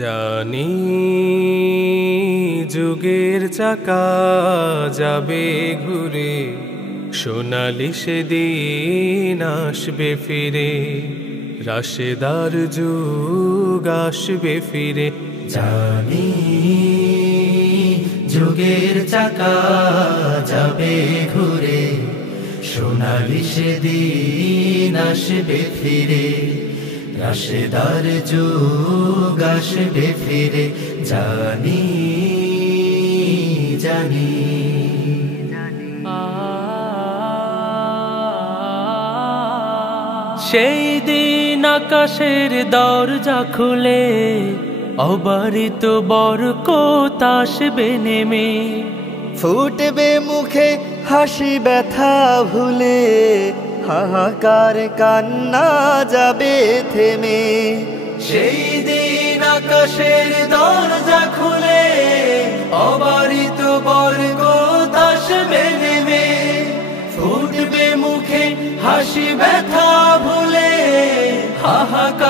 জানি যুগের চাকা যাবে ঘুরে, সোনালি সেদিন আসবে ফিরে, রাশেদার যুগ আসবে ফিরে। জানি যুগের চাকা যাবে ঘুরে, সোনালি সেদিন আসবে ফিরে, রাশেদার যুগ আসবে ফিরে। জানি জানি সেই দিন আকাশের দরজা খুলে, অবারিত বরকত আসবে নেমে, ফুটবে মুখে হাসি ব্যথা ভুলে, হাহাকার কান্না যাবে থেমে। সেই দিন আকাশের দরজা খুলে, অবারিত বরকত আসবে নেমে, ফুটবে মুখে হাসি ব্যথা ভুলে, হাহাকার